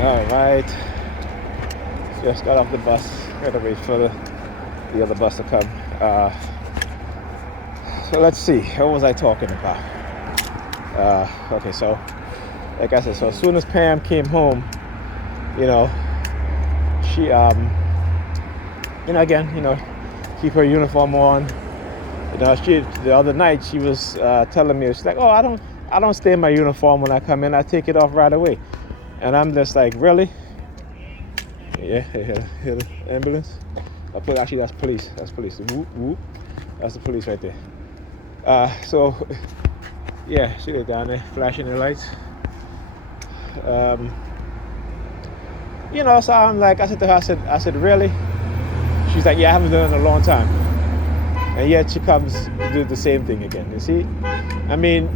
All right. Just got off the bus. Gotta wait for the other bus to come. So let's see. What was I talking about? Okay, so like I said, so as soon as Pam came home, you know, she again, keep her uniform on. She the other night she was telling me, she's like, oh, I don't stay in my uniform when I come in. I take it off right away. And I'm just like, really? Yeah, hear the ambulance. Actually, that's police. That's police. Whoop whoop. That's the police right there. So yeah, see they down there flashing their lights. Um, so I'm like, I said to her, I said, really? She's like, yeah, I haven't done it in a long time. And yet she comes to do the same thing again. You see? I mean,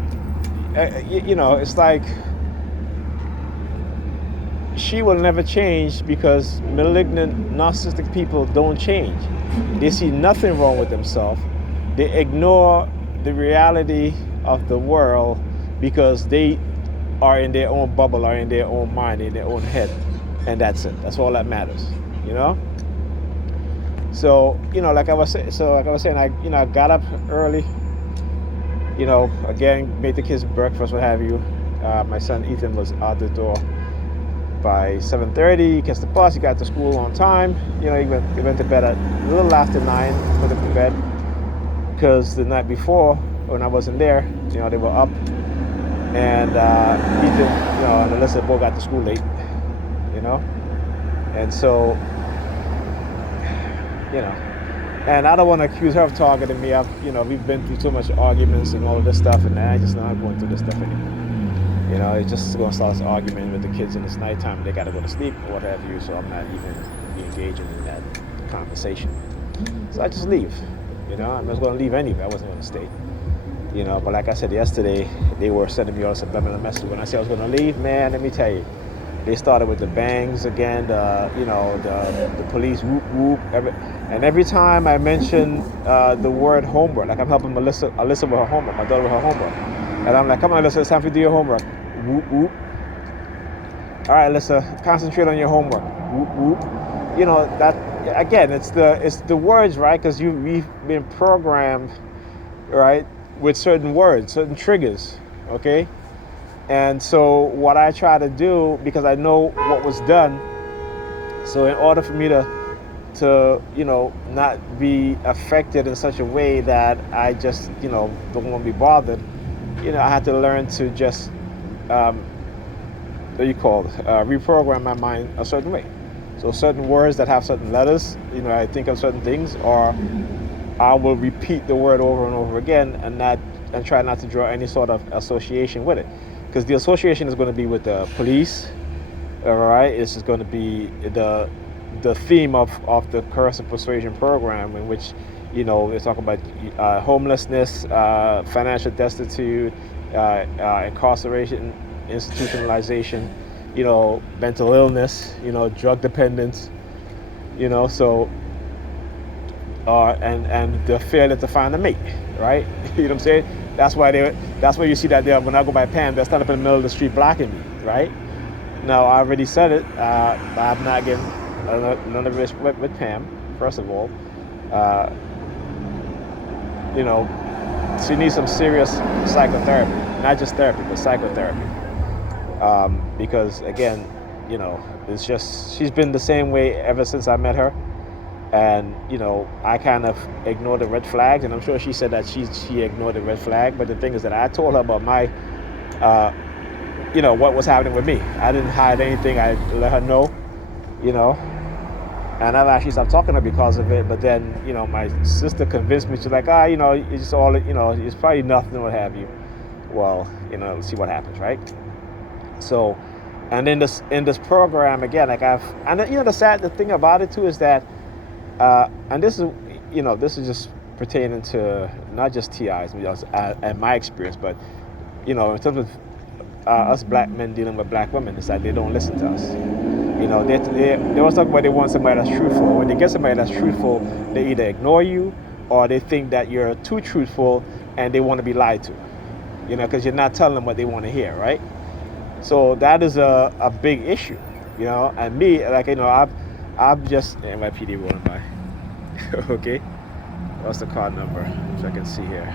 it's like she will never change because malignant, narcissistic people don't change. They see nothing wrong with themselves. They ignore the reality of the world because they are in their own bubble, or in their own mind, in their own head. And that's it. That's all that matters, you know? So, like I was saying, I got up early, again, made the kids breakfast, what have you. My son Ethan was out the door by 7:30. He catch the bus. He got to school on time. He went to bed at a little after 9. Put him to bed because the night before, when I wasn't there, they were up, and Ethan, and Alyssa both got to school late. And so, and I don't want to accuse her of targeting me. We've been through so much arguments and all of this stuff, and I just not going through this stuff anymore. It's just going to start this argument with the kids, and it's nighttime. They got to go to sleep or what have you. So I'm not even engaging in that conversation. So I just leave. I was going to leave anyway. I wasn't going to stay. But like I said yesterday, they were sending me all subliminal messages. When I said I was going to leave, man, let me tell you, they started with the bangs again. The police whoop whoop. Every time I mention the word homework, like I'm helping Alyssa with her homework, my daughter with her homework, and I'm like, come on, Alyssa, it's time for you to do your homework. Whoop whoop. All right, Alyssa, concentrate on your homework. Whoop whoop. That again, it's the words, right? Because we've been programmed, right, with certain words, certain triggers. Okay. And so what I try to do, because I know what was done, so in order for me to not be affected in such a way that I just, don't want to be bothered, I had to learn to just, reprogram my mind a certain way. So certain words that have certain letters, I think of certain things, or I will repeat the word over and over again and try not to draw any sort of association with it. Because the association is going to be with the police, all right? It's just going to be the theme of the Coercive Persuasion Program, in which, they talk about homelessness, financial destitute, incarceration, institutionalization, mental illness, drug dependence, so, and the failure to find a mate, right? You know what I'm saying? That's why you see that when I go by Pam, they're standing up in the middle of the street blocking me, right? Now, I already said it. I'm not getting none of this with Pam, first of all. She needs some serious psychotherapy. Not just therapy, but psychotherapy. Because, again, it's just, she's been the same way ever since I met her. And, I kind of ignored the red flags, and I'm sure she said that she ignored the red flag. But the thing is that I told her about my, what was happening with me. I didn't hide anything. I let her know, and I've actually stopped talking to her because of it. But then, my sister convinced me. She's like, it's all, it's probably nothing, what have you. Well, let's see what happens, right? So, and in this program, again, the thing about it too is that, and this is just pertaining to not just TIs, and my experience, but, in terms of us black men dealing with black women, it's like they don't listen to us. They always talk about they want somebody that's truthful. When they get somebody that's truthful, they either ignore you or they think that you're too truthful and they want to be lied to, because you're not telling them what they want to hear, right? So that is a big issue. You know, and me, like, you know, I'm just NYPD rolling by. Okay, what's the card number? So I can see here.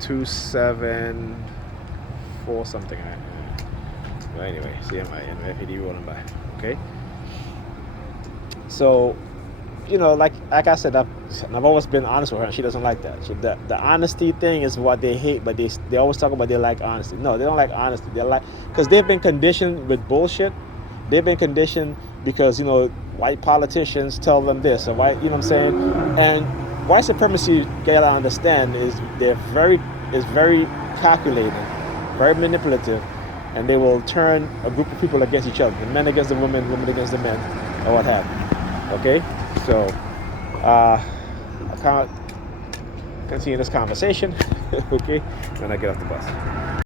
274 something. Well, anyway, see my NYPD rolling by. Okay, so you know, like I said, I've always been honest with her, and she doesn't like that. The honesty thing is what they hate, but they always talk about they like honesty. No, they don't like honesty. They like, because they've been conditioned with bullshit. They've been conditioned because, you know, white politicians tell them this, or white, you know what I'm saying? And white supremacy, you gotta understand, is very calculated, very manipulative, and they will turn a group of people against each other, the men against the women, women against the men, or what have you. Okay, so I can't continue this conversation. Okay, when I get off the bus.